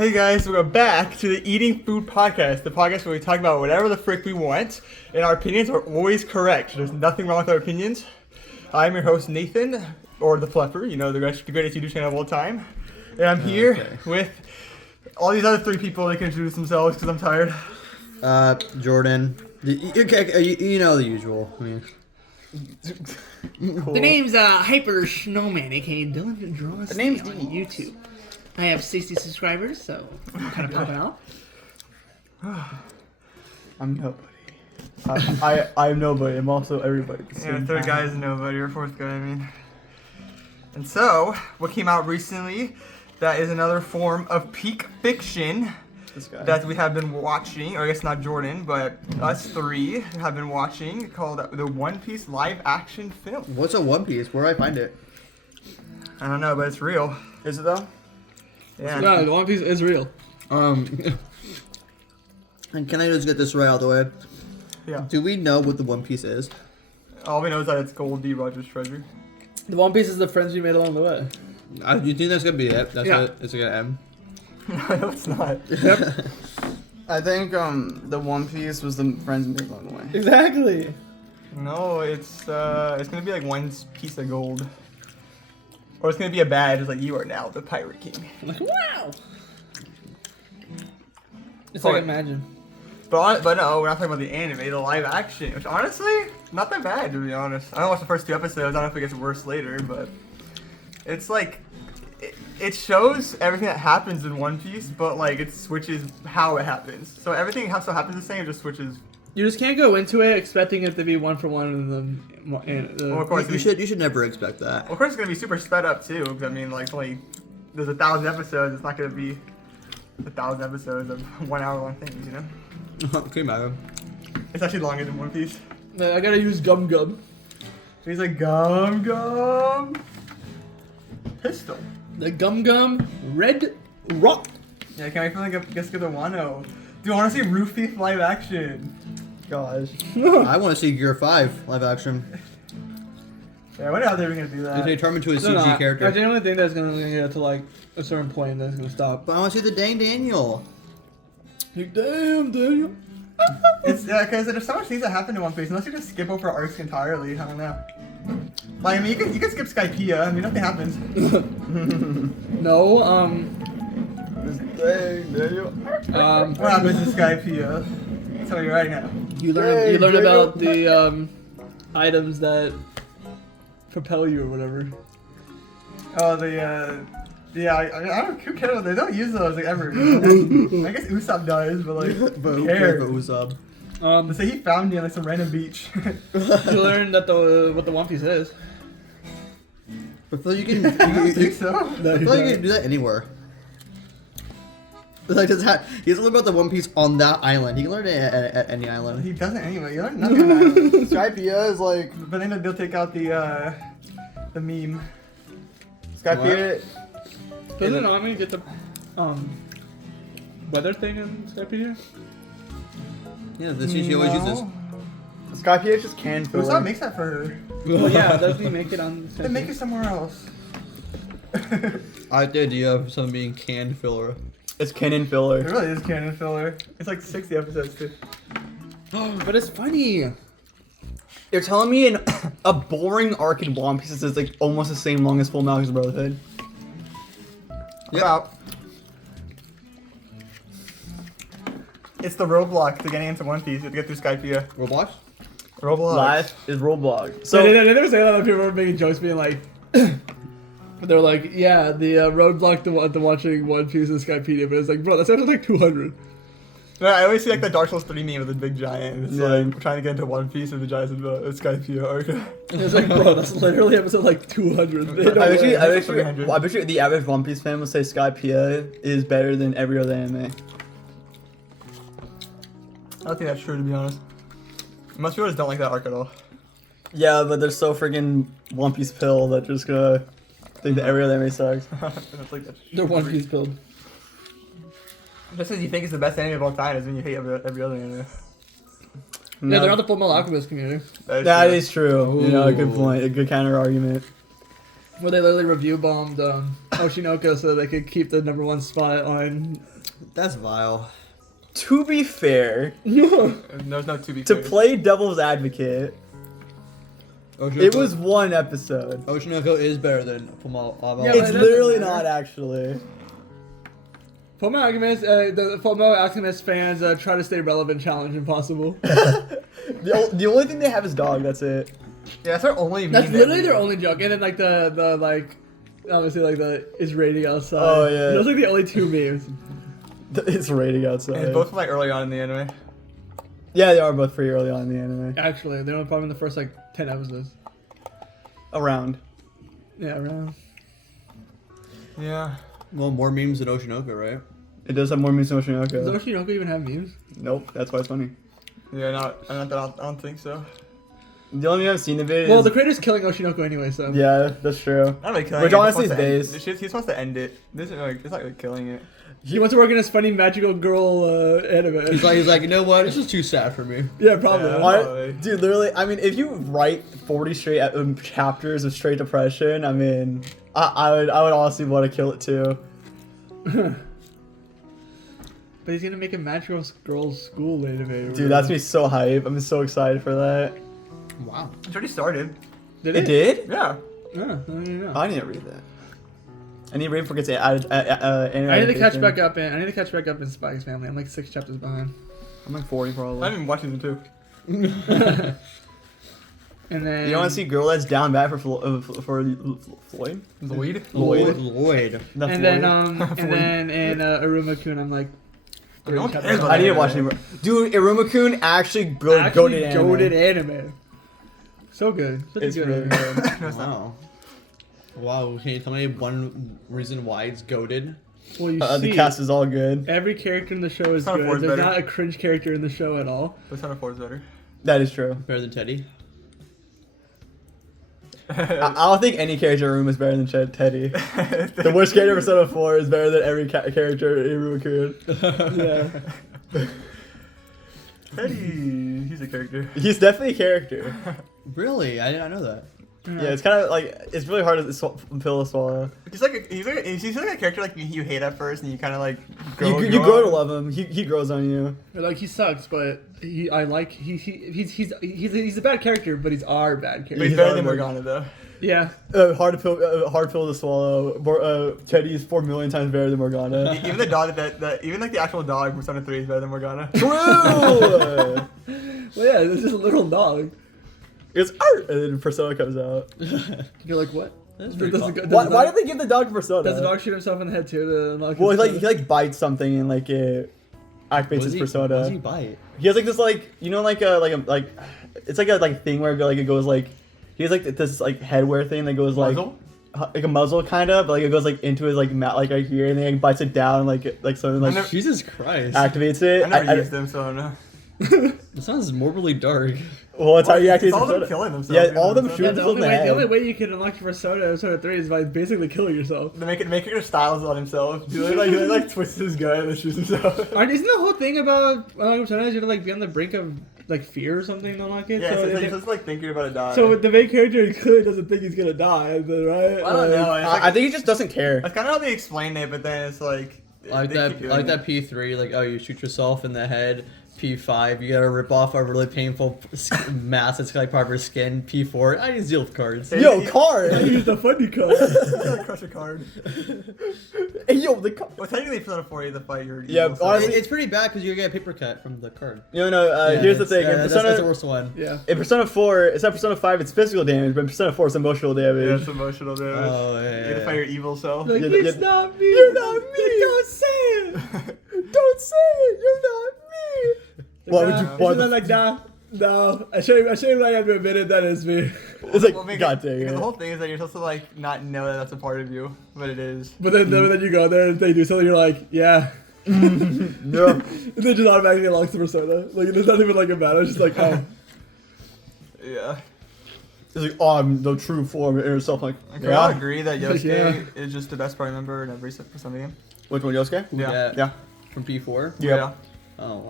Hey guys, we're back to the Eating Food Podcast, the podcast where we talk about whatever the frick we want, and our opinions are always correct. There's nothing wrong with our opinions. I'm your host, Nathan, or The Fluffer, you know, the greatest YouTube channel of all time. And I'm here with all these other three people. They can introduce themselves because I'm tired. Jordan. You know the usual. I mean. Cool. The name's Hyper Snowman, aka Dylan Draws. The name's on YouTube. I have 60 subscribers, so I'm kind of popping out. I'm nobody. I'm nobody. I'm also everybody. At the Yeah, same third time. guy is nobody, or fourth guy, I mean. And so, what came out recently, that is another form of peak fiction This guy. that we have been watching, or I guess not Jordan, but us three have been watching, called the One Piece live action film. What's a One Piece? Where do I find it? I don't know, but it's real. Is it though? Yeah. Yeah, the One Piece is real. And can I just get this right out of the way? Yeah. Do we know what the One Piece is? All we know is that it's Gold D. Rogers' treasure. The One Piece is the friends we made along the way. Do you think that's gonna be it? That's Yeah. it? It's gonna end? No, it's not. I think the One Piece was the friends made along the way. Exactly. No, it's gonna be like one piece of gold. Or it's gonna be a badge, just like you are now, the Pirate King. Like, wow. It's Oh, like wait. Imagine. But no, we're not talking about the anime, the live action, which honestly, not that bad to be honest. I watched the first two episodes, I don't know if it gets worse later, but it's like, it shows everything that happens in One Piece, but like it switches how it happens. So everything still happens the same, it just switches. You just can't go into it expecting it to be one for one and then. Well, of course, You should never expect that. Well, of course it's gonna be super sped up too, because I mean, like, there's 1,000 episodes, it's not gonna be 1,000 episodes of 1 hour long things, you know? Can you imagine? It's actually longer than One Piece. I gotta use Gum Gum. He's like, gum pistol. The Gum Gum Red Rock. Yeah, can I feel like I guess get the Wano? Dude, I wanna see Roof Thief live action. Gosh. I want to see Gear 5 live action. Yeah, I wonder how they were gonna do If they that. turn him into a No, CG no, I character. genuinely think that's gonna get to like a certain point and then it's gonna stop. But I want to see the Dang Daniel. Like, damn, Daniel. It's yeah, because there's so much things that happen in One Piece. Unless you just skip over arcs entirely, I don't know. Like, I mean, you can skip Skypiea. I mean, nothing happens. No, Dang, Daniel. What happens to Skypiea? I'll tell you right now. you Hey, learn Daniel. about the items that propel you or whatever. Oh, yeah, I don't who cares? They don't use those like ever. I guess Usopp does, but like, But who who cares cares? about Usopp? Let's say he found me on like some random beach. You learn that what the One Piece is. I feel like you can. I don't think so. I feel like you can do that anywhere. Like, he doesn't learn about the One Piece on that island. He can learn it at any island. He doesn't anyway. You learn nothing about it. Skypiea is like But then they'll take out the meme. Skypiea. Doesn't Nami get the weather thing in Skypedia? Yeah, this she always uses. Skypiea is just canned Usopp filler. makes that for her. Well, yeah, doesn't he make it on? Then make it somewhere else. I like the idea of something being canned filler. It's canon It filler. really is canon filler. It's like 60 episodes too. But it's funny. You're telling me a boring arc in One Piece is like almost the same long as Full Metal Brotherhood? Yep. About. It's the roadblock to getting into One Piece. You have to get through Skypiea. Roblox? Roadblock. Life is Roblox. So So they never say that. People were making jokes, being like, they're like, yeah, the roadblock to watching One Piece is Skypedia, but it's like, bro, that's actually like 200. No, I always see like the Dark Souls 3 meme with the big giant. It's Yeah. like trying to get into One Piece with the giants of the Skypiea arc. It's like, bro, that's literally episode like 200. They don't I bet you, know. I bet you, 300. well, I bet you the average One Piece fan will say Skypiea is better than every other anime. I don't think that's true to be honest. Most people just don't like that arc at all. Yeah, but they're so freaking One Piece pill that just gonna think that every other anime sucks. That's like They're One Piece build. Just because you think it's the best anime of all time doesn't mean you hate every other anime. Yeah, they're not the Full Metal Alchemist community. That is true. You know, a good point, a good counter argument. where they literally review bombed Oshinoko so they could keep the #1 spot on. That's vile. To be fair, There's no to be to fair. play devil's advocate, it was one episode. Oshinoko is better than Fullmetal. Yeah, It's but it doesn't literally matter. not actually. Fullmetal Alchemist, the Fullmetal Alchemist fans try to stay relevant, challenge impossible. The only thing they have is dog. That's it. Yeah, that's our only. That's meme that literally we their do. only joke, and then like the like, obviously like the is rating outside. Oh, yeah. Those are like the only two memes. It's rating outside. And both like early on in the anime. Yeah, they are both pretty early on in the anime. Actually, they're only probably in the first like 10 episodes. Around. Yeah, around. Yeah. Well, more memes than Oshinoko, right? It does have more memes than Does Oshinoko. Oshinoko even have memes? Nope, that's why it's funny. Yeah, I don't think so. The only thing I've seen of it Well, is. the creator's killing Oshinoko anyway, so. Yeah, that's true. Not really killing Which it. honestly He is just wants to end- based. He just wants to end it. This is like, it's not really killing it. He wants to work in his funny magical girl anime. He's like, you know what? This is too sad for me. yeah, probably. Yeah. Why- Dude, literally, I mean, if you write 40 straight chapters of straight depression, I mean, I would honestly want to kill it too. But he's gonna make a magical girls school anime. Dude, that's me so hype. I'm so excited for that. Wow. It's already started. Did It did? Yeah. Yeah, I don't know. I need to read that. I need to read before it gets added. I need to catch back up in. I need to catch back up in Spike's Family. I'm like 6 chapters behind. I'm like 40 probably. I've been watching them too. And then You want to see girl that's down bad for Floyd? Lloyd? Lloyd. Lloyd. Not and Floyd. then and then in Aruma-kun, I'm like. No one 30 cares chapters about I need to behind. watch it. Dude, Iruma-kun actually goated Actually, anime. goated anime. So good. Such It's a good really anime. good. No, it's not. Wow. Wow. Can you tell me one reason why it's goaded? Well, you The see, cast is all good. every character in the show is Son of good. Ford's There's better. not a cringe character in the show at all. But Son of Four is better. That is true. Better than Teddy? I don't think any character in Iruma is better than Teddy. The worst character of Persona 4 is better than every character in Iruma-kun. Yeah. Teddy, he's a character. He's definitely a character. Really? I did not know that. Yeah, it's kind of like, it's really hard to pill to swallow. He's like a character like you hate at first and you kind of like You grow to love him. He grows on you. Like he sucks, but he's a bad character, but he's our bad But character. he's He's better than hard, Morgana though. Yeah. Hard pill to swallow. Teddy is 4 million times better than Morgana. Even the dog that even like the actual dog from Persona 3 is better than Morgana. True. Well, yeah, this is a little dog. It's art, and then Persona comes out. You're like, what? That's Does pretty the- cool. does Why, the why dog- did they give the dog Persona? Does the dog shoot himself in the head too? To unlock Well, his he like bites something and like it activates his What persona. does he bite? He has like this like it's like a thing where it goes like he has like this like headwear thing that goes like Muzzle? like a muzzle kind of, but like it goes like into his like mouth like right here and then he like, bites it down like something like never- Jesus Christ. activates it. I never used them, so I don't know. It sounds morbidly dark. Well, that's how you activate It's all them persona. killing themselves. Yeah, all of them Persona. shoot Yeah, themselves in the the only head. way you can unlock your Persona 3 is by basically killing yourself. They make your styles on himself. He like twists his gun and then shoots himself. Isn't the whole thing about unlocking Persona is you have to like be on the brink of like fear or something to unlock it? Yeah, so, so is he's it- just like thinking about a die. so the main character clearly doesn't think he's gonna die, right? I don't know. It's like, I think he just doesn't care. that's kind of how they explain it, but then it's like Like they that, keep doing like it. that P3, like oh, you shoot yourself in the head. P5, you gotta rip off a really painful mass that's like part of your skin. P4, I use deal with cards. Yo, I card. used the funny card. Crush a card. Hey, yo, the card. Well, technically, Persona 4 is the fight your Yeah, evil self. honestly- It's pretty bad because you get a paper cut from the card. No, Yeah, here's the that's- thing. yeah, In that's the Persona, worst one. Yeah. in Persona 4, it's not Persona 5, it's physical damage, but in Persona 4, it's emotional Yeah, damage. it's emotional damage. Oh, yeah, You gotta yeah. fight your evil self. Like, Yeah, it's yeah. not me. You're not me. Don't say it. Don't say it. You're not me. Why would you? Nah. Why Isn't that like, no. I shouldn't like have to admit it. That is me. It's like, Well, God dang because it. the whole thing is that you're supposed to like not know that that's a part of you, but it is. But then you go there and they do something. You're like, yeah. No. And then just automatically unlocks the Persona. Like there's not even like a matter. It's just like, oh. Yeah. It's like, oh, I'm the true form of yourself. Like, I can all yeah. agree that Yosuke Yeah. is just the best party member in every Persona game. Which one, Yosuke? Yeah. Yeah. From P4. Yeah. Oh,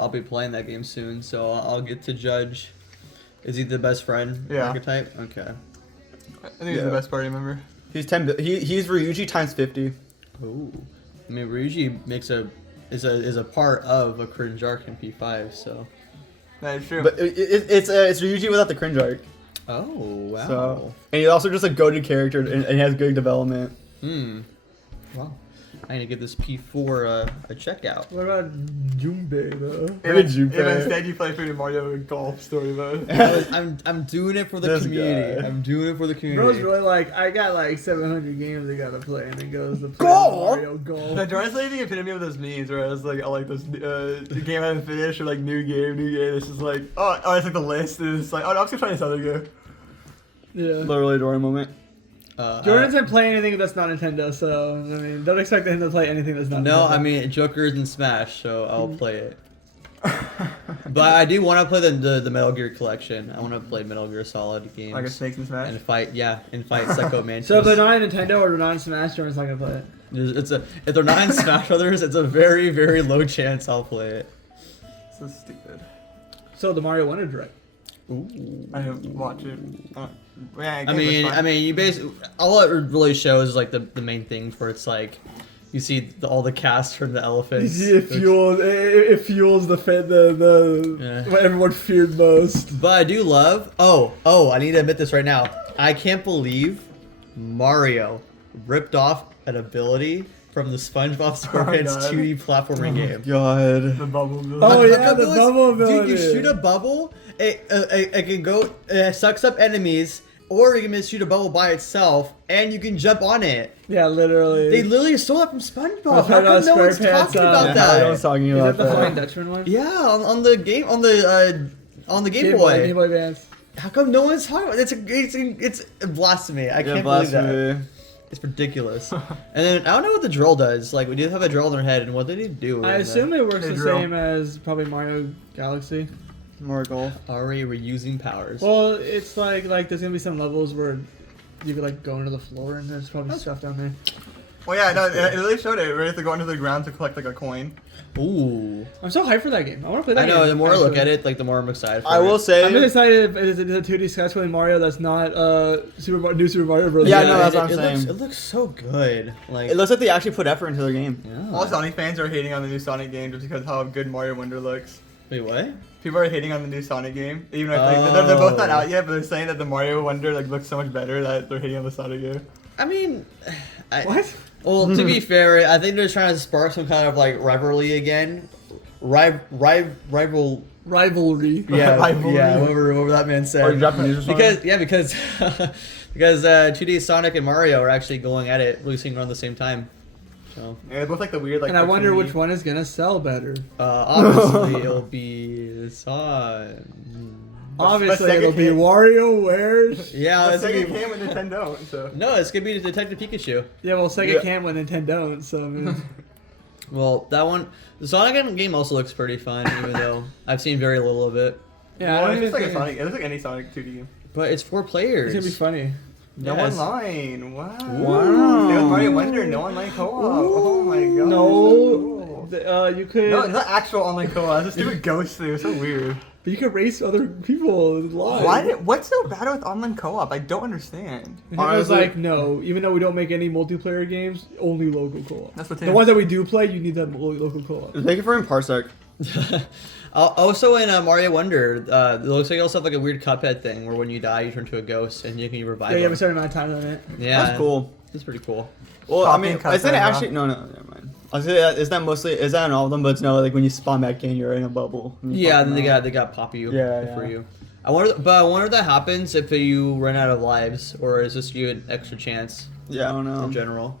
I'll be playing that game soon, so I'll get to judge. Is he the best friend Yeah. archetype? Okay. I think he's the Yeah. best party member. He's 10. He's Ryuji times 50. Ooh. I mean, Ryuji is a part of a cringe arc in P5, so. That is true. But it's Ryuji without the cringe arc. Oh wow. So, and he's also just a goated character, and he has good development. Wow. I need to give this P4 a check out. What about Junpei though? Maybe Junpei. If instead you play Super Mario Golf story mode. I'm doing it for the This community. guy. I'm doing it for the community. Bro's really like, I got like 700 games I gotta play, and it goes to play Golf? Mario Golf. No, Jordan's like the epitome of those memes where it's like, I like this game I haven't finished, or like new game. It's just like, oh, it's like the list, and it's like, oh no, I'm just gonna try this other game. Yeah. Literally Dory moment. Jordan doesn't play anything that's not Nintendo, so I mean, don't expect him to play anything that's not. No, Nintendo. I mean Joker's in Smash, so I'll play it. But I do want to play the Metal Gear collection. I want to play Metal Gear Solid games. Like a Snakes and Smash. and fight Psycho Mantis. So if they're not Nintendo or they're not in Smash, Jordan's not gonna play it. If they're not in Smash Brothers, it's a very very low chance I'll play it. So stupid. So the Mario Wonder Direct. Ooh. I didn't watch it. Yeah, I mean, you basically all it really shows is like the main things where it's like you see all the cast from the elephants. It fuels the Yeah. what everyone feared most. But I do love. Oh, I need to admit this right now. I can't believe Mario ripped off an ability from the SpongeBob SquarePants God. 2D platforming game. God. The bubble. Oh, Hook yeah, the abilities- bubble ability. Dude, you shoot a bubble, it can go, it sucks up enemies, or you can just shoot a bubble by itself, and you can jump on it. Yeah, literally. They literally stole that from SpongeBob. I've How heard come of no one's SquarePants, talking about Yeah, that? I was talking Is about that the Flying that. Dutchman one? Yeah, on the game, on the Game Boy. Game Boy Advance. How come no one's talking about it? It's blasphemy. I Yeah, can't believe that. blasphemy. It's ridiculous. And then I don't know what the drill does. Like, we do have a drill in their head, and what did he do? I assume it works Hey, the drill. same as probably Mario Galaxy. More golf. Already reusing powers. Well, it's like there's gonna be some levels where you could like go into the floor and there's probably stuff down there. Well, yeah, no, it really showed it. We have to go into the ground to collect like a coin. Ooh. I'm so hyped for that game. I want to play that I game. know, the more I look actually. at it, like, the more I'm excited for I will it. say. I'm just excited it's a 2D sketch Mario that's not New Super Mario Bros. Yeah, no, that's what I'm it saying. looks so good. Like, It looks like they actually put effort into their game. yeah. All Sonic fans are hating on the new Sonic game just because of how good Mario Wonder looks. Wait, what? People are hating on the new Sonic game, even though like, they're both not Oh. out yet. But they're saying that the Mario Wonder like looks so much better that they're hating on the Sonic game. I mean, What? Well, to be fair, I think they're trying to spark some kind of like rivalry again. Rival. Rivalry. Yeah, Rivalry. yeah. Whatever that man said. Or Japanese or something. because 2D Sonic and Mario are actually going at it, releasing around the same time. So Yeah, they're both like the weird like. And I wonder cartoony- which one is gonna sell better. obviously it'll be Son. Obviously, Sega it'll be can't- WarioWare. Yeah, But it's gonna Sega be, can when Nintendo don't. So. no, it's gonna be Detective Pikachu. Yeah, well, Sega Yeah. can't when Nintendo don't. So I mean, Well, that one, the Sonic game also looks pretty fun, even though I've seen very little of it. yeah, Well, I it's don't just like a think Sonic. It looks like any Sonic 2D game. But it's 4 players. it's gonna be funny. No Yes. online. Wow. Wow. Yeah, Mario Wonder. No online co-op. Oh my god. No, that's so cool. you could. No, it's not actual online co-op. It's a stupid ghost thing. It's so weird. But you could race other people live. What's so bad with online co-op? I don't understand. And I was Honestly- like, no, even though we don't make any multiplayer games, only local co-op. That's what The Tim- ones that we do play, you need that local co-op. Just make it for in Parsec. Also in Mario Wonder, it looks like you also have like a weird Cuphead thing where when you die you turn to a ghost and you can revive Yeah, you have a them. certain amount of time on it. Yeah, That's cool. It's pretty cool. Well, I Copy mean, and cut isn't it that, actually? No, never mind. I was gonna say that is that mostly is that in all of them? But it's no, like when you spawn back in, you're in a bubble. And you Yeah, pop then them out. they got pop you Yeah, for yeah. you. I wonder if that happens if you run out of lives or is this you an extra chance Yeah, I don't know. in general.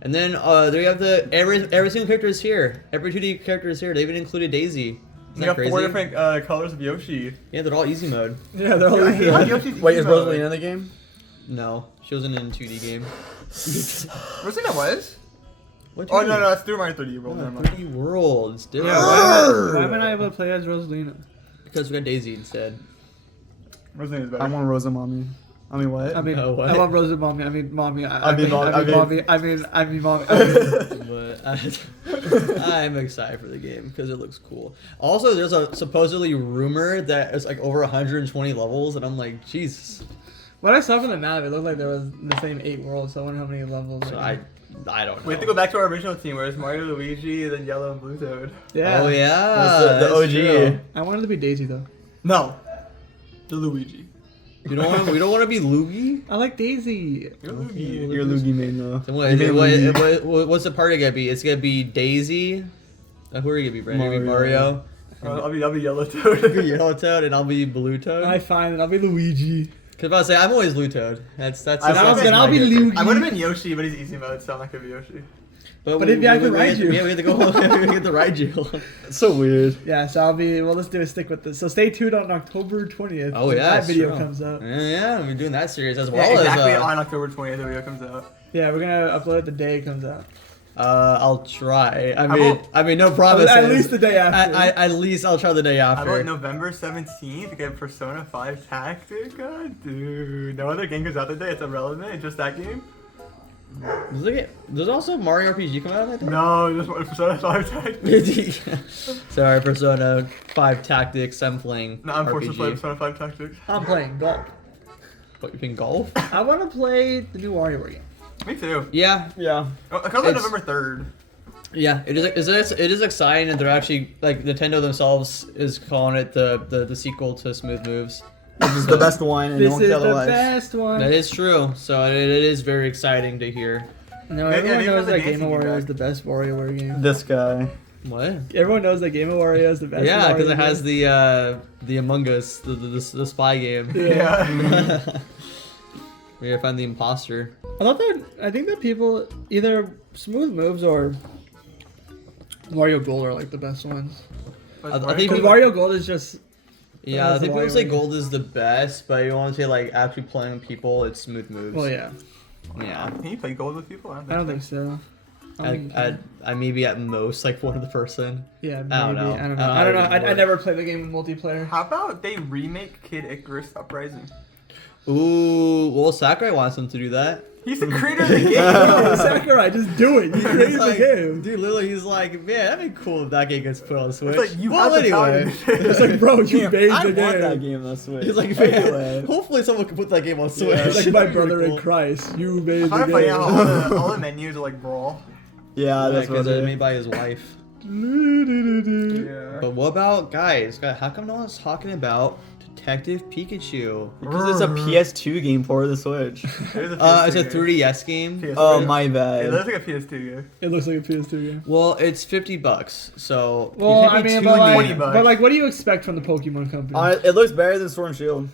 And then there you have every single character is here. Every 2D character is here. They even included Daisy. Isn't You that got 4 crazy? different colors of Yoshi. Yeah, they're all easy mode. Yeah, they're all. Yeah, I hate how Yoshi's Wait, is easy mode. Rosalina in the game? No, she wasn't in a 2D game. Rosalina was? What Oh do no, you no, that's through Mario 3D World. mean? Never Oh, mind. 3D World. It's different. Yeah, why am I not able to play as Rosalina? Because we got Daisy instead. Rosalina's better. I want Rosa Mommy. I mean, what? I mean, what? I want Rosa mommy. I mean, mommy. I mean, mean, mommy. mommy. I mean, mommy. But I'm excited for the game because it looks cool. Also, there's a supposedly rumor that it's like over 120 levels, and I'm like, Jesus. What I saw from the map, it looked like there was the same 8 worlds. So I wonder how many levels. So like, I don't know. We have to go back to our original team where it's Mario, Luigi, then Yellow and Blue Toad. yeah. Oh yeah, That's the that's OG. true. I wanted to be Daisy though. No. The Luigi. You don't want. We don't want to be Luigi. I like Daisy. You're Luigi. You're Luigi main though. So what's the party gonna be? It's gonna be Daisy. Who are you gonna be, Brandon? You're gonna be Mario. I'll be Yellow Toad. You're Yellow Toad, and I'll be Blue Toad. I find it. I'll be Luigi. Cause I was say I'm always Blue Toad. That's. I Then I'll, would've then been I'll be my- Luigi. I would have been Yoshi, but he's easy mode, so I'm not gonna be Yoshi. But if you have to ride you. Yeah, we have to go. We have to get the ride you. It's so weird. Yeah, so I'll be. Well, let's do a stick with this. So stay tuned on October 20th. Oh when yeah, that that's video true. comes out. Yeah, we're doing that series as Yeah, well exactly as. on October 20th, the video comes out. Yeah, we're gonna upload it the day it comes out. I'll try. won't- I mean, no promises. At least the day after. At least I'll try the day How after. about November 17th to get Persona 5 Tactica? Dude, no other game comes out that day. It's irrelevant. It's just that game. There's also Mario RPG come out on that day? No, just Persona 5 Tactics. Sorry, Persona 5 Tactics. I'm playing No, I'm forced to play RPG. Persona 5 Tactics. I'm playing golf. What, you playing golf? I want to play the new WarioWare game. Me too. Yeah, Yeah. Oh, it comes out It's- November 3rd. yeah. It is exciting, and they're actually like Nintendo themselves is calling it the sequel to Smooth Moves. This is the best one, and no This one is can the otherwise. best one. That is true. So it is very exciting to hear. No, Yeah, everyone they knows have the that Game dancing of Wario back. is the best WarioWare game. This guy. What? Everyone knows that Game of Wario is the best. Yeah, because Wario it has game. the Among Us, the spy game. Yeah. We gotta find the imposter. I think that people either Smooth Moves or Wario Gold are like the best ones. I think Because people- Wario Gold is just Yeah, I That's think the people say WarioWare. gold is the best, but you want to say like actually playing with people, it's Smooth Moves. well, yeah. Yeah. Can you play gold with people? I don't think so. I don't think- I maybe at most like one other person. yeah, maybe. I don't know. I don't know. I I don't don't know. know. I never played the game in multiplayer. How about they remake Kid Icarus Uprising? Ooh, well Sakurai wants them to do that. He's the creator of the game. Sakurai, just do it. You created He's the like, game. dude, literally, he's like, man, that'd be cool if that game gets put on Switch. It's like, you well, have the power anyway. to do it. It's like, bro, you Damn, made I the want game. that game on Switch. He's like, Anyway. man, hopefully someone can put that game on Switch. Yeah. It's like That'd my be brother really in Christ. You made I'm the trying to find game. out all the menus are like Brawl. Yeah, that's what because it it's is. made by his wife. Yeah. But what about guys? How come no one's talking about Detective Pikachu? Because it's a PS2 game for the Switch. It's a 3DS game. PS2. Oh, my It bad. looks like a PS2 game. It looks like a PS2 game. Well, it's $50, so Well, you I can't be mean, too but lenient. like, 20 bucks. but like, what do you expect from the Pokemon company? It looks better than Sword and Shield.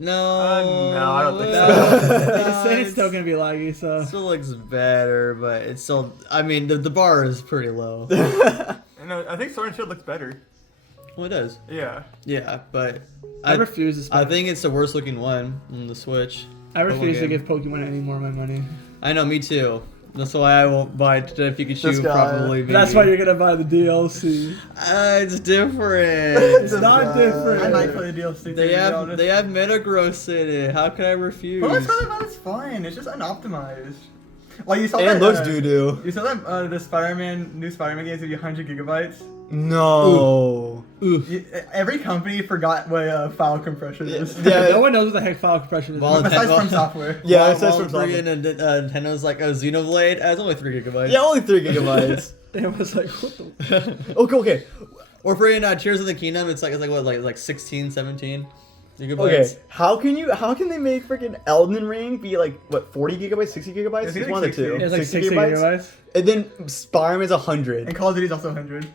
No, no, I don't think It's- and it's still gonna be laggy, so. Still looks better, but it's still. I mean, the bar is pretty low. No, I think Sword and Shield looks better. Well, it does. Yeah. Yeah, but I refuse to I spend. think it's the worst looking one on the Switch. I refuse to game. give Pokemon any more of my money. I know, me too. That's why I won't buy the Pikachu. This guy. Probably. That's why you're gonna buy the DLC. It's different. It's not different. I might play the DLC. They have Metagross in it. How can I refuse? But what's fun about it's fine. It's just unoptimized. Well, you saw And that. it looks doo-doo. You saw that the new Spider-Man games give you 100 gigabytes. No. Every company forgot what file compression is. No Yeah. one knows what the heck file compression is. Well, Besides well- from software. Yeah, it While says from freaking software. Nintendo's like a Xenoblade. It's only 3 gigabytes. Yeah, only 3 gigabytes. It was like, what the? Okay. Or for Tears of the Kingdom, it's like what, like 16, 17 gigabytes. Okay. How can they make freaking Elden Ring be like what 40 gigabytes, 60 gigabytes? It's It's like one of the 60. two. It's like 60 gigabytes. And then Spider-Man's 100. And Call of Duty's also 100.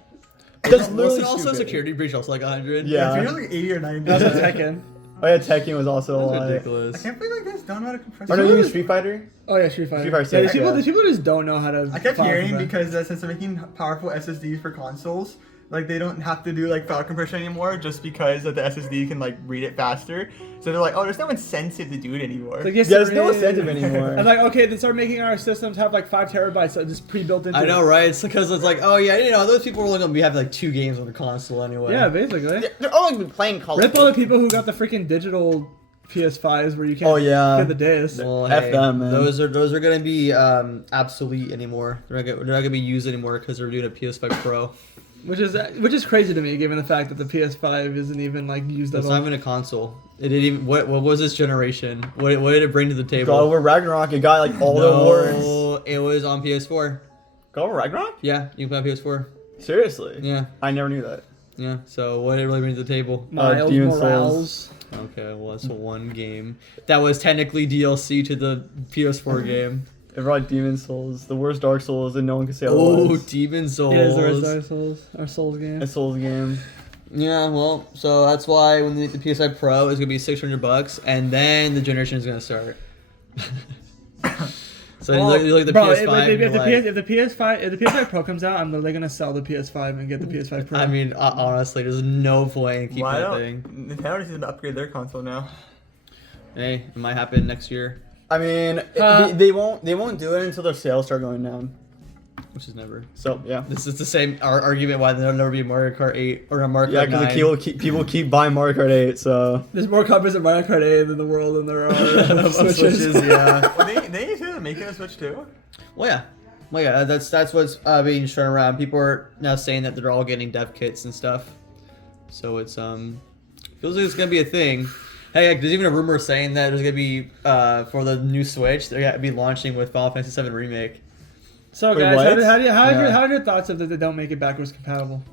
That's Wasn't literally also stupid. Security Breach also like 100? Yeah. It's like 80 or 90. That's what Tekken. Oh yeah, Tekken was also a That's lot. ridiculous. I can't believe like this don't know how to compress. Or no, you files. mean Street Fighter? Oh yeah, Street Fighter. Street Fighter Yeah, six, yeah. these people just don't know how to. I kept file hearing compress. because since they're making powerful SSDs for consoles, like they don't have to do like file compression anymore just because that the SSD can like read it faster. So they're like, oh, there's no incentive to do it anymore. It's like, yes, Yeah, there's there no is. incentive anymore. I'm like, okay, then start making our systems have like 5 terabytes just pre-built into. I know, it. right? It's because it's like, oh yeah, those people are only gonna be having like 2 games on the console anyway. Yeah, basically. Yeah, they're all like playing Call of Rip all the Duty. people who got the freaking digital PS5s where you can't Oh, yeah. get the disc. Well, F hey, them, man. Those are gonna be obsolete anymore. They're not gonna be used anymore because they're doing a PS5 Pro. which is crazy to me, given the fact that the PS5 isn't even like used at It's all. not even a console. It didn't even. What was this generation? What did it bring to the table? God of War Ragnarok, it got like all the awards. No, it was on PS4. God of War Ragnarok? Yeah, you can play on PS4. Seriously? Yeah, I never knew that. yeah. So what did it really bring to the table? Miles Demon's Morales. Okay, well that's one game that was technically DLC to the PS4 game. It brought Demon Souls, the worst Dark Souls, and no one can say Oh, otherwise. Demon Souls. It is the rest of our Souls, game. A Souls game. Yeah, well, so that's why when the PS5 Pro is gonna be $600, and then the generation is gonna start. So you look at the Bro, PS5. if and you're like, the PS5 Pro comes out, I'm literally gonna sell the PS5 and get the PS5 Pro. I mean, honestly, there's no point in keeping Why that don't thing. Nintendo needs to upgrade their console now? Hey, it might happen next year, I mean, Huh. they won't do it until their sales start going down. which is never. So yeah. This is the same argument why there'll never be Mario Kart 8 or a Mario Yeah, Kart 9. because people keep buying Mario Kart 8, so There's more copies of Mario Kart 8 in the world than there are Of Switches. Switches, yeah. Well, they say they're making a Switch too. Well, yeah, that's what's being shown around. People are now saying that they're all getting dev kits and stuff. So it's feels like it's gonna be a thing. Hey, like, there's even a rumor saying that there's gonna be for the new Switch, they're gonna be launching with Final Fantasy VII Remake. So Wait, guys, what? Yeah. how are your thoughts of that they don't make it backwards compatible?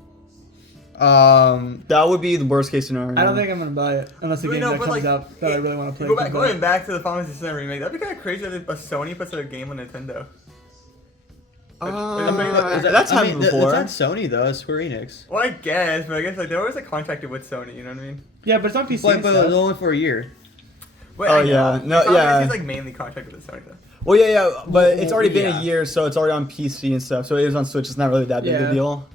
that would be the worst case scenario. I don't think I'm gonna buy it unless the Wait, game no, that but, comes like, out that I really want to play. comes Going out. back to the Final Fantasy VII remake, that'd be kind of crazy that a Sony puts out a game on Nintendo. That's happened before. It's not Sony though. It's Square Enix. Well, I guess, but I guess like they're always like contracted with Sony. You know what I mean? Yeah, but it's on PC. But and it's stuff. only for a year. Wait, Oh, I know. yeah. No, Final yeah. Fantasy's like mainly contracted with Sony though. Well, yeah, but it's already been Yeah. a year, so it's already on PC and stuff. So it is on Switch. It's not really that big Yeah. a deal.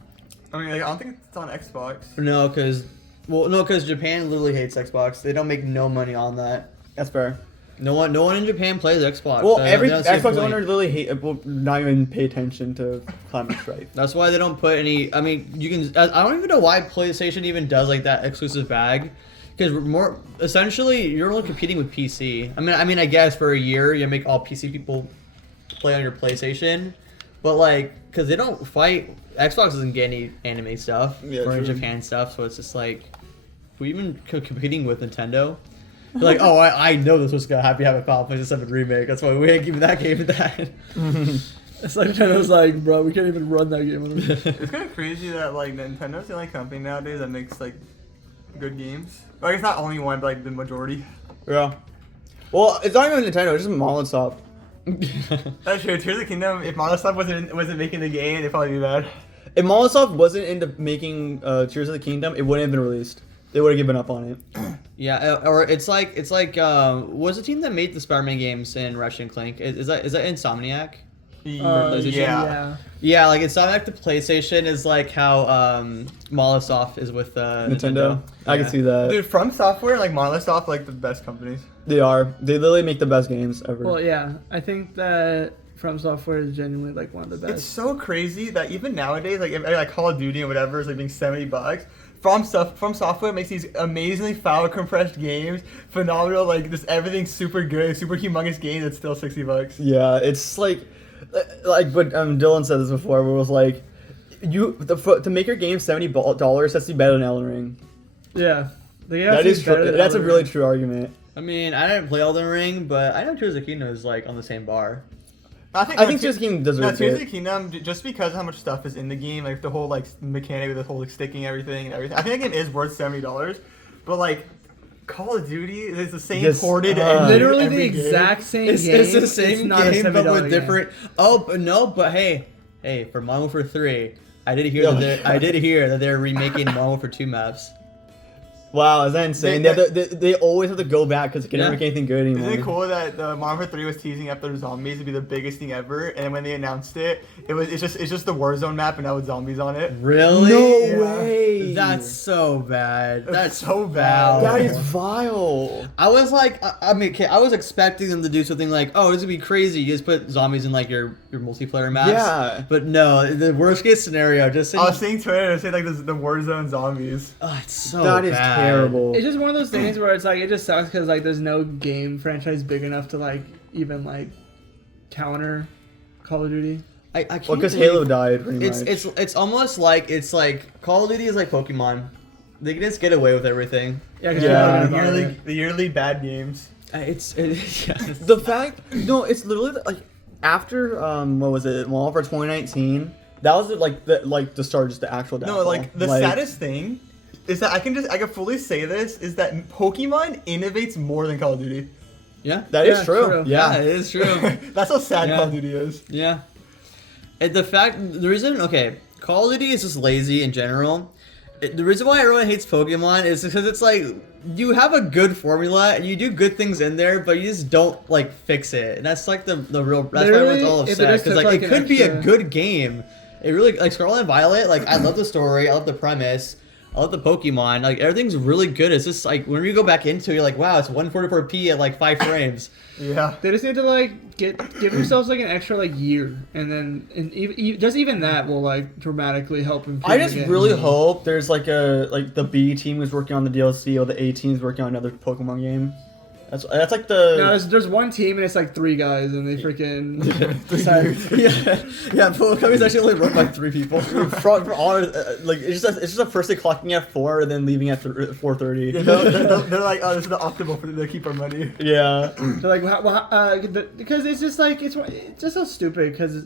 I mean, like, I don't think it's on Xbox. No, because Japan literally hates Xbox. They don't make no money on that. That's fair. No one in Japan plays Xbox. Well, They every don't see a Xbox point. owner literally will not even pay attention to climate strife. That's why they don't put any. I mean, you can. I don't even know why PlayStation even does like that exclusive bag, because more essentially you're only competing with PC. I mean, I guess for a year you make all PC people play on your PlayStation, but like, because they don't fight. Xbox doesn't get any anime stuff Yeah, or true. Japan stuff, so it's just like, we even competing with Nintendo. They're like, oh, I know this was gonna have a Final Fantasy 7 remake. That's why we ain't giving that game that. It's like Nintendo's like, bro, we can't even run that game. on the- It's kind of crazy that like Nintendo's the only company nowadays that makes like good games. Like it's not only one, but like the majority. Yeah. Well, it's not even Nintendo. It's just Molotov. That's true. Tears of the Kingdom. If Monolith wasn't making the game, it'd probably be bad. If Molotov wasn't into making Tears of the Kingdom, it wouldn't have been released. They would have given up on it. Yeah, or it's like was the team that made the Spider-Man games in Ratchet and Clank? Is that Insomniac? PlayStation? Yeah. Yeah, like Insomniac the PlayStation is like how Molotov is with Nintendo. I can Yeah. see that. Dude, From Software, like Monolith Soft, like the best companies. They are. They literally make the best games ever. Well, yeah, I think that From Software is genuinely like one of the It's best. so crazy that even nowadays, like Call of Duty and whatever is like being $70. From Software makes these amazingly foul compressed games, phenomenal, like just everything super good, super humongous games. It's still $60. Yeah, it's like but Dylan said this before, where it was like, to make your game $70 has to be better than Elden Ring. Yeah, the game That actually is better true. than That's a Elden really Ring. true argument. I mean, I didn't play Elden Ring, but I know Tears of the Kingdom is like on the same bar. I think Tears of the Kingdom No, deserves Tears of it. the Kingdom, just because of how much stuff is in the game, like the whole like mechanic with the whole like sticking everything and everything. I think that game is worth $70, but like Call of Duty is the same Yes, ported. Literally the every game. exact same It's, game. it's the same not a game, but $70 with game. different. Oh, but no, but hey, for Modern Warfare 3, I did hear Oh that they're remaking Modern Warfare 2 maps. Wow, is that insane? They always have to go back because they can Yeah. never make anything good anymore. Isn't it cool that the Modern Warfare 3 was teasing up their zombies to be the biggest thing ever, and when they announced it, it's just the Warzone map and now with zombies on it. Really? No Yeah. way. That's so bad. That's so bad. That is vile. I was like, I mean, okay, I was expecting them to do something like, oh, this would be crazy. You just put zombies in like your multiplayer maps. Yeah. But no, the worst case scenario, just I was seeing Twitter and say like the Warzone zombies. oh, it's so That is bad. terrible. It's just one of those things where it's like it just sucks because like there's no game franchise big enough to like even like counter Call of Duty. I can't. Well, because believe- Halo died pretty It's much. it's almost like Call of Duty is like Pokemon. They can just get away with everything. Yeah, 'cause Yeah. people don't know about it. The yearly bad games. Yeah, The fact, no, it's literally like after what was it, Modern Warfare 2019. That was the start, just the actual downfall. No, like the saddest thing is that I can fully say this is that Pokemon innovates more than Call of Duty. yeah. That is Yeah, true. true. Yeah, Yeah. it is true. That's how sad Yeah. Call of Duty is. Yeah. And the reason, okay, Call of Duty is just lazy in general. The reason why everyone hates Pokemon is because it's like, you have a good formula and you do good things in there, but you just don't like fix it. And that's like the real, that's why everyone's all Literally, if upset. it just Because took, like, like, it an could be a extra- good game. It really, like Scarlet and Violet, like I love the story, I love the premise, I love the Pokemon, like everything's really good. It's just like, when you go back into it, you're like, wow, it's 144p at like 5 frames. Yeah. They just need to like give yourselves like an extra like year, and then just even that will like dramatically help improve. I just the game. really hope there's like the B team is working on the DLC or the A team is working on another Pokemon game. That's like the No, there's one team and it's like 3 guys and they freaking decide. yeah, Pokemon is actually only run by 3 people. for all, like it's just a person clocking at 4 and then leaving at 4:30. Yeah, they're like, oh, this is the optimal for them to keep our money. Yeah. They're like, because it's just like it's just so stupid because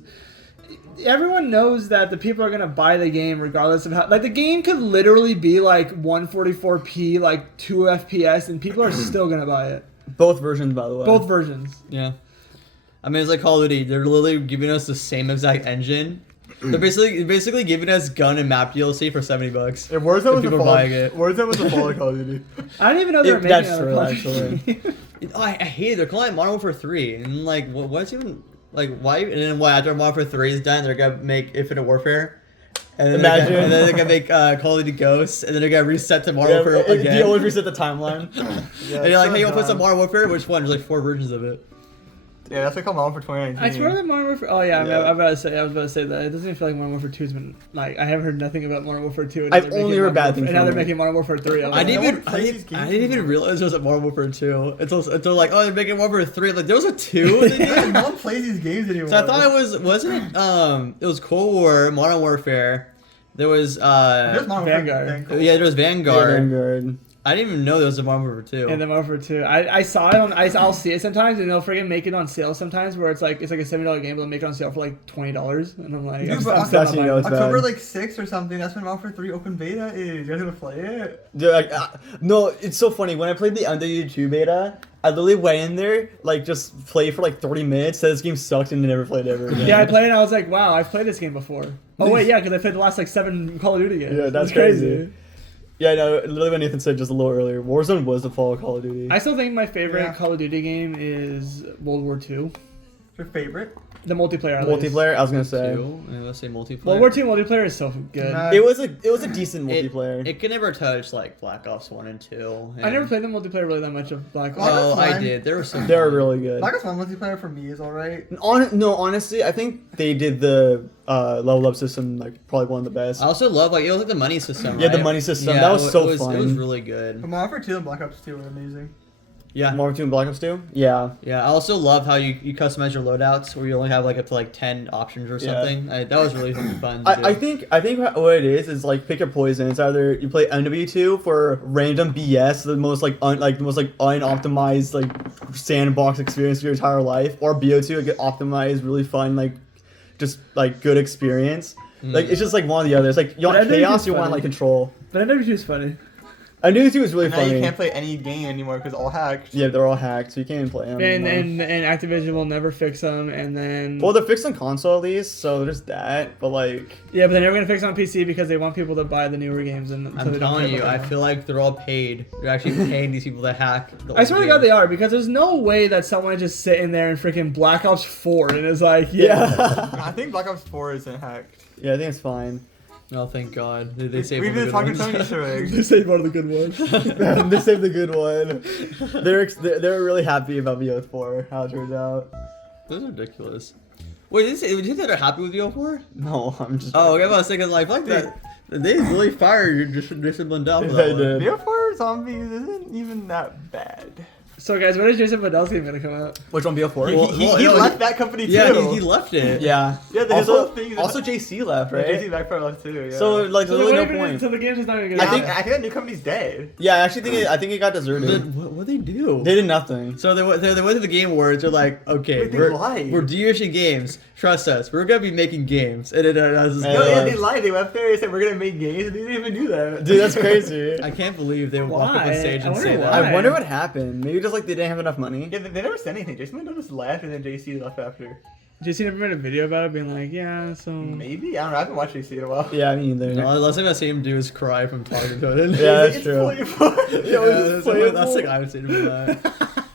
everyone knows that the people are gonna buy the game regardless of how. Like the game could literally be like 144p, like 2 FPS, and people are still gonna buy it. Both versions, by the way. Both versions. Yeah. I mean, it's like Call of Duty. They're literally giving us the same exact engine. They're basically giving us gun and map DLC for $70. Yeah, Warzone was people the buying it. Warzone was the fall of Call of Duty. I didn't even know they were making That's another true, Call of Duty. Oh, I hate it. They're calling it Modern Warfare 3. And like, what's even, like, why? And then what, after Modern Warfare 3 is done, they're going to make Infinite Warfare. And then Imagine. and then they're going to make Call of Duty Ghosts. And then they're going to reset to Modern Warfare again. You always reset the timeline. Yeah, And you're like, so hey, you want to put dumb. some Modern Warfare? Which one? There's like 4 versions of it. Yeah, that's what called Modern for 2019. I swear that Modern Warfare. Oh yeah, I, mean, Yeah. I was about to say that. It doesn't feel like Modern Warfare 2's been like I haven't heard nothing about Modern Warfare 2. And I've now they're only making heard Modern bad Warfare- things And now from they're it. making Modern Warfare 3. I didn't no even, one plays these games I didn't even anymore. realize there was a Modern Warfare 2 until like, oh, they're making Modern Warfare 3. Like, there was a 2 in the game? No one plays these games anymore. So I thought wasn't it was Cold War, Modern Warfare. There was There's Modern Vanguard. Warfare. yeah, there was Vanguard. Vanguard. I didn't even know there was a Modern Warfare 2. And then Modern Warfare 2. I saw it on. I'll see it sometimes, and they'll freaking make it on sale sometimes, where it's like a $70 game, but they'll make it on sale for like $20, and I'm like, Dude, I'm, but I'm still not October- buying it. It's October bad. like 6th or something. That's when Modern Warfare 3 open beta is. You guys gonna play it? Dude, like, no, it's so funny. When I played the MW2 beta, I literally went in there, like, just played for like 30 minutes, said this game sucked, and never played it ever again. Yeah, I played it. And I was like, wow, I've played this game before. Oh wait, yeah, because I played the last like 7 Call of Duty games. Yeah, that's It's crazy. Yeah, no, literally what Nathan said just a little earlier. Warzone was the fall of Call of Duty. I still think my favorite Yeah. Call of Duty game is World War II. Your favorite? The multiplayer. at least. Multiplayer, I was gonna say. Let's say multiplayer. World War II multiplayer is so good. Nah. It was a decent It, multiplayer. it could never touch like Black Ops 1 and 2. I never played the multiplayer really that much of Black Ops. Well, Oh, that's I fine. did. They were so. They were fun. really good. Black Ops 1 multiplayer for me is alright. No, honestly, I think they did the level up system like probably one of the best. I also love like it was like the money system. Yeah, the right? money system. That was so it was, fun. It was really good. But Modern Warfare 2 and Black Ops 2 were amazing. Yeah. Mark 2 and Black Ops 2? Yeah. Yeah, I also love how you customize your loadouts where you only have like up to like 10 options or Yeah. something. That was really fun. To do. I think what it is like pick your poison. It's either you play MW2 for random BS, the most like unoptimized like sandbox experience of your entire life, or BO2 like, get optimized, really fun, like just like good experience. Like it's just like one or the other. It's like you want But I think chaos, it's you want funny. like control. But MW2 is funny. MW2 is really Now funny. you can't play any game anymore because all hacked. Yeah, they're all hacked, so you can't even play them. And anymore. and Activision will never fix them, and then Well, they're fixed on console at least, so there's that. But like, yeah, but they're never gonna fix it on PC because they want people to buy the newer games. And so I'm they don't telling care you, about I them. feel like they're all paid. They're actually paying these people to hack. The I swear to old God games. they are, because there's no way that someone just sitting there and freaking Black Ops 4 and is like, yeah. yeah, I think Black Ops 4 isn't hacked. yeah, I think it's fine. Oh, thank God. They saved We've one been of the talking good to ones. Easter eggs. They saved one of the good ones. They saved the good one. They're really happy about BO4. How it turns out. Those are ridiculous. Wait, did you think they're happy with BO4? No, I'm just. Oh, okay, I was thinking like that. They really fired Jason Blundell for They that one. did. BO4 Zombies isn't even that bad. So guys, when is Jason Fidel's game gonna come out? Which one, BO4? He left that company too. Yeah, he left it. Yeah. Yeah, there's also, other things. also JC left, right? JC Backfire left too. Yeah. So like, there's really no point. So the game's just not gonna get I out. think that new company's dead. Yeah, I actually think it got deserted. What they do? They did nothing. So they went to the Game Awards. They're like, okay, Wait, they we're lied. de-issuing games. Trust us. We're gonna be making games. And I was just Hey, No, going, yeah, they lied. They went up there and said we're gonna make games, and they didn't even do that. Dude, that's crazy. I can't believe they would walk up on Why? stage I and wonder say why. that. I wonder what happened. Maybe just like they didn't have enough money. Yeah, they never said anything. Jason Mendoza just left, and then JC left after. JC never made a video about it, being like, yeah, so. Maybe I don't know. I haven't watched JC in a while. Yeah, me neither. No, the last thing I see him do is cry from talking to it. Yeah, that's It's true. playful. Yeah, that's like I would say to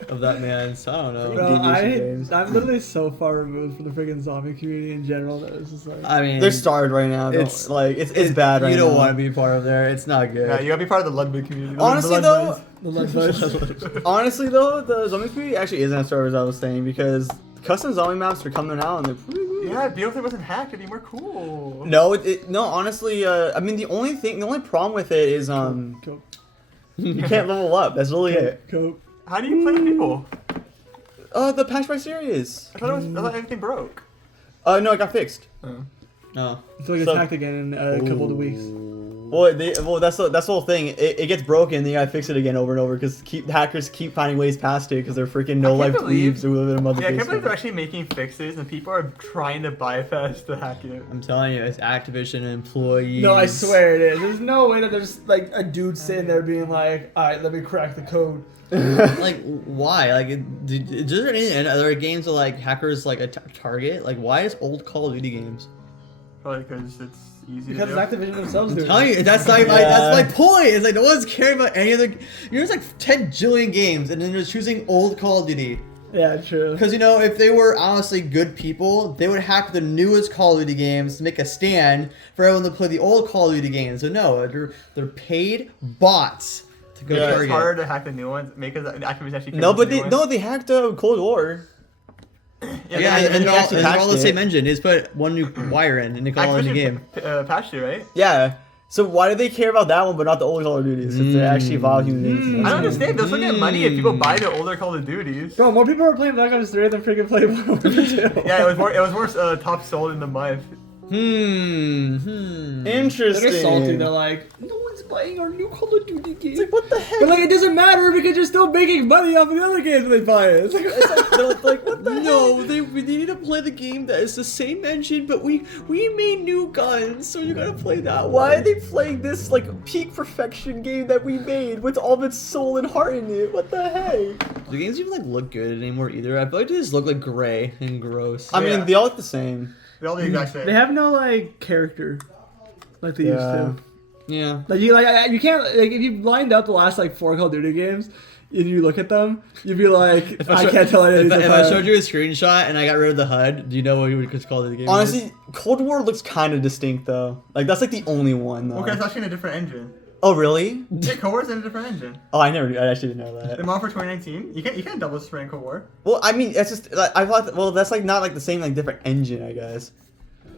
of that man. So I don't know. Bro, DDC games. I'm literally so far removed from the freaking zombie community in general that it's just like. I mean, They're starved right now. It's- It's bad right now. You don't want to be part of there. It's not good. Yeah, you gotta be part of the Ludwig community. Honestly, The though, Ludwigs. The Love honestly though, the zombie community actually isn't as starved as I was saying because custom zombie maps are coming out and they're pretty good. Yeah, BO3 wasn't hacked anymore. Cool. No, no. Honestly, I mean the only problem with it is Cope. you can't level up. That's really it. Cope. How do you play people? The patch by series. I thought everything broke. No, it got fixed. No. So it gets So- hacked again in a couple of weeks. Well, that's the whole thing. It gets broken, then you gotta fix it again over and over because hackers keep finding ways past it because they're freaking no life believe- dweebs who live in a mother Yeah, I can't believe basement. they're actually making fixes and people are trying to bypass the hacking. I'm telling you, it's Activision employees. No, I swear it is. There's no way that there's like a dude sitting there being like, alright, let me crack the code. Like, why? Like, is there any other games that like hackers like target? Like, why is old Call of Duty games? Probably because it's easy Because to it's do. Activision themselves I'm doing telling it. you, that's like that's my point. It's like no one's caring about any other. There's like 10 jillion games, and then they're choosing old Call of Duty. Yeah, true. Because you know, if they were honestly good people, they would hack the newest Call of Duty games to make a stand for everyone to play the old Call of Duty games. So no, they're paid bots to go Yeah, It's target. harder to hack the new ones because Activision actually. No, but creates the new ones. they hacked Cold War. Yeah, and and they they're actually all the patched same it. engine. They just put one new wire in, and they call it a new game. Patched it, right? Yeah. So why do they care about that one but not the old Call of Duty? Since they're actually viable human beings. I don't understand. They'll still get money if people buy the older Call of Duties. Bro, more people are playing Black Ops 3 than freaking play Modern Warfare 2. Yeah, it was more top sold in the month. Interesting. They're salty. They're like, no one's buying our new Call of Duty game. It's like, what the heck? But like, it doesn't matter because you're still making money off of the other games they buy it. It's like, They're like, what the heck? No, they need to play the game that is the same engine, but we made new guns, so you gotta play that Why one. are they playing this like peak perfection game that we made with all of its soul and heart in it? What the heck? The games even like look good anymore either. I feel like they just look like gray and gross. I Yeah. mean, they all look the same. They all the exact same. they have no like character like they used Yeah. to. Yeah. Like you can't like if you lined up the last like 4 Call of Duty games and you look at them, you'd be like, I can't tell any of If these I apart. showed you a screenshot and I got rid of the HUD, do you know what you would call the game? Honestly, Cold War looks kind of distinct though. Like that's like the only one though. Okay, it's actually in a different engine. Oh really? Yeah, Cold War's in a different engine. Oh, I actually didn't know The that. model for 2019. You can't double spray Cold War. Well, I mean, it's just like, I thought. Well, that's like not like the same like different engine, I guess.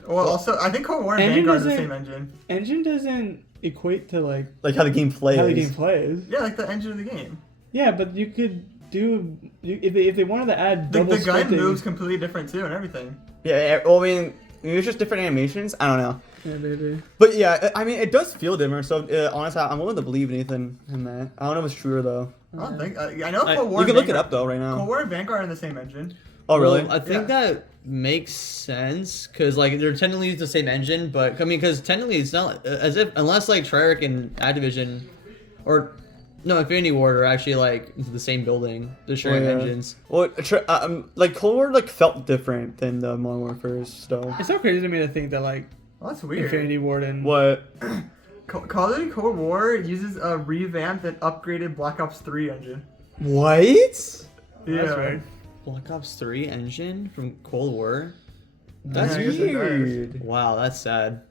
Well, also I think Cold War and Engine Vanguard are the doesn't- same engine. Engine doesn't equate to like Like how the game plays. how the game plays. Yeah, like the engine of the game. Yeah, but you could do if they wanted to add The double gun scripting- moves completely different too and everything. Yeah. Well, I mean, maybe it's just different animations. I don't know. Yeah, baby. But yeah, I mean, it does feel different. So honestly, I'm willing to believe Nathan in that. I don't know if it's true though. I don't think. I know I- Cold War. You can and look it Vanguard- up though right Cold now. War and Vanguard are in the same engine. Oh really? Well, I think Yeah. that makes sense because like they're technically the same engine, but I mean because technically it's not as if unless like Treyarch and Activision or no Infinity Ward are actually like the same building, they're sharing Yeah. engines. Well, like Cold War like felt different than the Modern Warfare's though. It's so crazy to me to think that like Well, that's weird. Infinity Ward and What? Call of Duty Cold War uses a revamped and upgraded Black Ops 3 engine. What? Yeah. That's right. Black Ops 3 engine from Cold War. That's Yeah, I guess it does. weird. Wow, that's sad.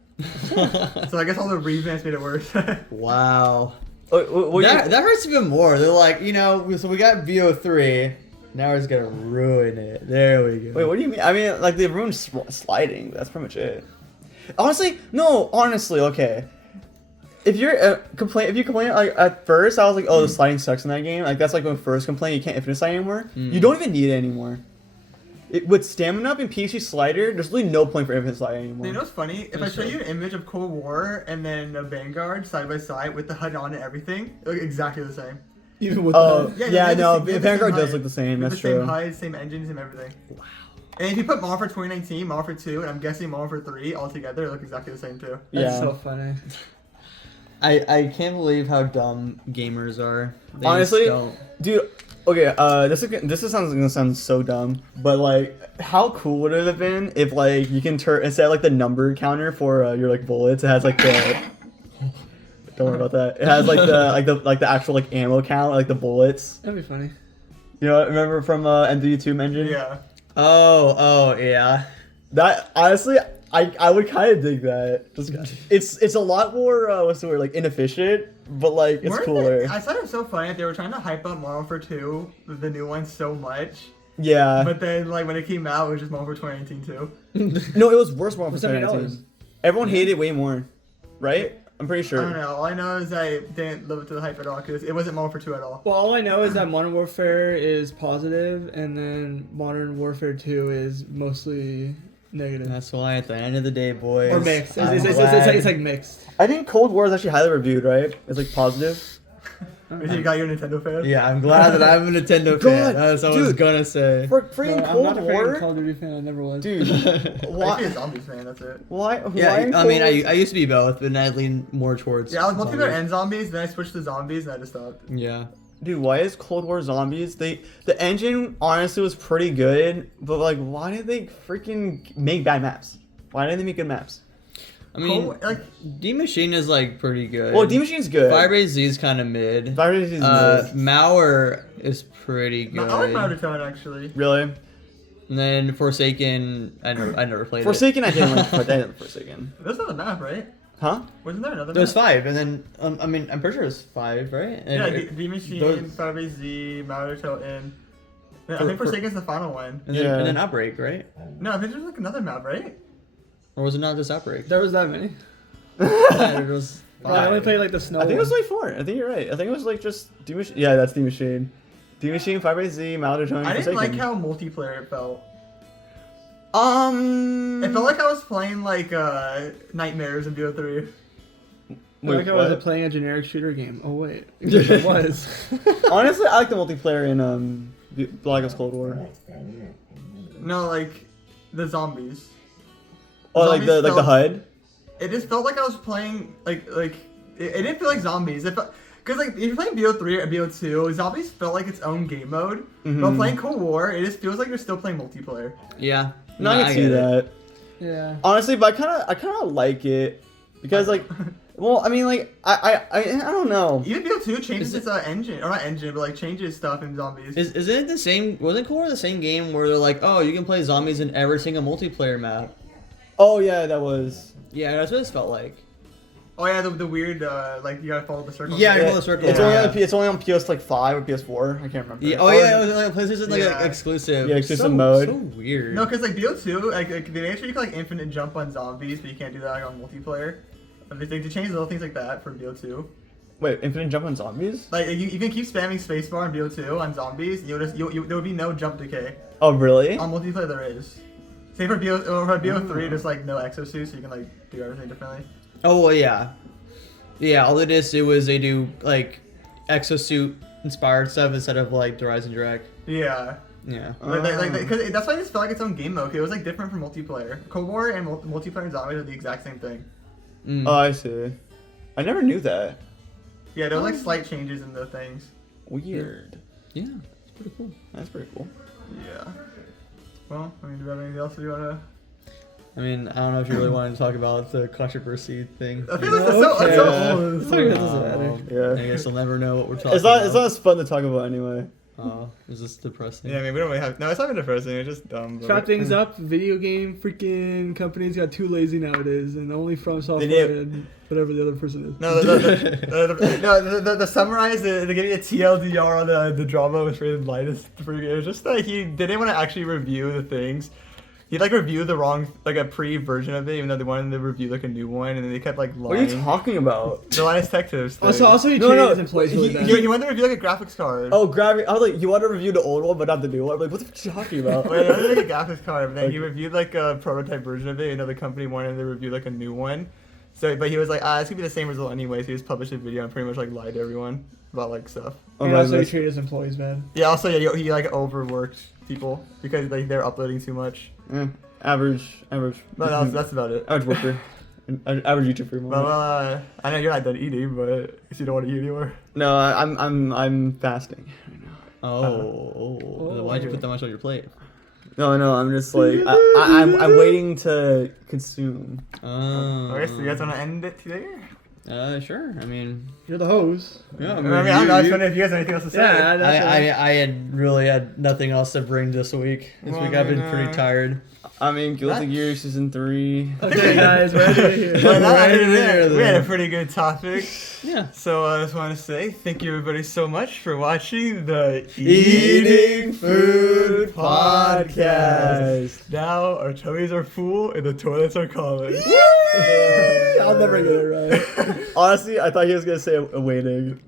So I guess all the revamps made it worse. Wow. What That hurts even more. They're like, you know, so we got VO3. Now we're just gonna ruin it. There we go. Wait, what do you mean? I mean, like they ruined sliding. That's pretty much it. Honestly, no. Honestly, okay. if you complain like at first, I was like, oh, the sliding sucks in that game. Like that's like when first complain you can't infinite slide anymore. You don't even need it anymore. With stamina up and PC slider, there's really no point for infinite slide anymore. You know what's funny? If I show you an image of Cold War and then a Vanguard side by side with the HUD on and everything, they look exactly the same. Even with Oh, the Yeah, yeah, they no, have the same Vanguard does HUD. look the same. They have That's the same true. HUD, same engines, and everything. Wow. And if you put Modern Warfare 2019, Modern Warfare 2, and I'm guessing Modern Warfare 3 all together, they look exactly the same too. That's Yeah. so funny. I can't believe how dumb gamers are. They Honestly, just don't. dude. Okay, this sounds gonna sound so dumb, but like, how cool would it have been if like you can turn instead of like the number counter for your like bullets, it has like the. Don't worry about that. It has like the actual like ammo count, like the bullets. That'd be funny. You know, remember from MW2 engine? Yeah. Oh yeah. That honestly, I would kind of dig that. Just, it's a lot more what's the word, like inefficient, but like it's Weren't cooler. I thought it was so funny that they were trying to hype up Modern Warfare 2, the new one, so much. Yeah. But then, like, when it came out, it was just Modern Warfare 2019 too. No, it was worse Modern For Warfare $70. 2019. Everyone hated it way more, right? I'm pretty I sure. don't know. All I know is I didn't live up to the hype at all because it wasn't Modern Warfare 2 at all. Well, all I know is that Modern Warfare is positive, and then Modern Warfare 2 is mostly negative. That's why at the end of the day, boys. Or mixed. I'm It's glad- like mixed. I think Cold War is actually highly reviewed, right? It's like positive. You got your Nintendo fan? Yeah, I'm glad that I'm a Nintendo fan. God, That's what I was dude. gonna say. For freaking No, I'm Cold not a fan War, of Call of Duty fan. I never was. dude. I Why? be a Zombies fan, that's it. Why? Yeah, why in I Cold mean, War- I used to be both, but I lean more towards. Yeah, I was multiplayer zombies. and Zombies, then I switched to Zombies and I just stopped. Yeah. Dude, why is Cold War Zombies? The engine honestly was pretty good, but like, why did they freaking make bad maps? Why didn't they make good maps? I mean, Cold- like, D Machine is like pretty good. Well, D Machine's good. Firebase Z is kind of mid. Firebase is mid. Mauer is pretty no, good. I like Powder Tone actually. Really? And then Forsaken, I never played Forsaken, I didn't like. I didn't like Forsaken. There's another map, right? Huh? Wasn't there another it. There's map? 5, and then I mean, I'm pretty sure it's 5, right? And Yeah, it- D Machine, those- Firebase Z, Powder Tone, I For- think for- Forsaken's the final one. and then, Yeah. and then Outbreak, right? No, I think there's like another map, right? Or was it not just Outbreak? There was that many. Yeah, there was Bro, I only 5. played like the snow. I think it was one. like 4. I think you're right. I think it was like just D Machine. Yeah, that's D Machine. D Machine, Firebase Z, Maladotone, I didn't like Forsaken. how multiplayer it felt. It It felt like I was playing like Nightmares in BO3. Like I was playing a generic shooter game. Oh wait, it was. Honestly, I like the multiplayer in Black Ops Cold War. No, like the zombies. Oh, like Zombies the felt- HUD. It just felt like I was playing it didn't feel like zombies. It felt because like if you're playing BO3 or BO2, zombies felt like its own game mode. But Mhm. playing Cold War, it just feels like you're still playing multiplayer. Yeah. No, I can see get it. that. Yeah. Honestly, but I kind of like it because like, well, I mean, like I don't know. Even BO2 changes Is it- its engine, or not engine, but like changes stuff in zombies. Isn't it the same? Wasn't Core the same game where they're like, oh, you can play zombies in every single multiplayer map? Oh yeah, that was. Yeah, that's what it felt like. Oh yeah, the weird like you gotta follow the circle. Yeah, I It- know the circle. It's Yeah. only on it's only on PS like 5 or PS4. I can't remember. Yeah, oh yeah, it was like PlayStation like Yeah. exclusive. Yeah, exclusive so, mode. So weird. No, because like BO2, like they made sure you can like infinite jump on zombies, but you can't do that like, on multiplayer. And they changed little things like that for BO2. Wait, infinite jump on zombies? Like you can keep spamming spacebar in BO2 on zombies. You'll just there would be no jump decay. Oh really? On multiplayer there is. Same for BO3, there's like no exosuit, so you can like do everything differently. Oh well, yeah, yeah. All it is, they do like exosuit inspired stuff instead of like the Horizon Direct. Yeah. Yeah. Because that's why it just felt like its own game mode. 'Cause it was like different from multiplayer. Cold War and multiplayer and zombies are the exact same thing. Mm. Oh, I see. I never knew that. Yeah, there was like slight changes in the things. Weird. Yeah, it's pretty cool. That's pretty cool. Yeah. Well, I mean, do we have anything else you wanna? I mean, I don't know if you really wanted to talk about the controversy thing. I feel like that's so Okay. old. It's okay, it doesn't matter. Yeah. I guess I'll never know what we're talking It's not about. it's not as fun to talk about anyway. Oh, is this depressing? Yeah, I mean, we don't really have. No, it's not even depressing. It's just dumb. Wrap things up. Video game freaking companies got too lazy nowadays, and only From Software do. and whatever the other person is. No, the summarize, they gave me a TLDR on the drama was rated lightest. It was just like he didn't want to actually review the things. He like reviewed the wrong like a pre-version of it, even though they wanted to review like a new one, and then they kept like lying. What are you talking about? The Linus Tech Tips. thing. Also, he No, treated no, his employees really he- bad. He wanted to review like a graphics card. Oh, I was like, you want to review the old one, but not the new one? I'm like, what the fuck are you talking about? Wait, I was like a graphics card, but then he reviewed like a prototype version of it. Another company wanted to review like a new one. So, but he was like, it's gonna be the same result anyway. So he just published a video and pretty much like lied to everyone about like stuff. Oh And my also, he goodness. treated his employees bad. Yeah. Also, yeah, he like overworked people because like they're uploading too much. Average. But that's about it. Average worker. Average YouTuber. Well, I know you're not done eating, but if you don't want to eat anymore. No, I'm fasting. Oh, why'd you put that much on your plate? No, I'm just like I'm waiting to consume. Okay, so you guys want to end it today? Sure. I mean, You're the host. yeah. I mean, I'm not wondering if you guys have anything else to say. Yeah, that's right. I had really had nothing else to bring this week. This Well, week I've been then, pretty tired. I mean, Guilty Gear Season 3. Okay, guys, we're ending it here. Well, Right we there. had a pretty good topic. Yeah. So I just want to say thank you everybody so much for watching the Eating Food Podcast. Now our tummies are full and the toilets are calling. I'll never get it right. Honestly, I thought he was gonna say waiting.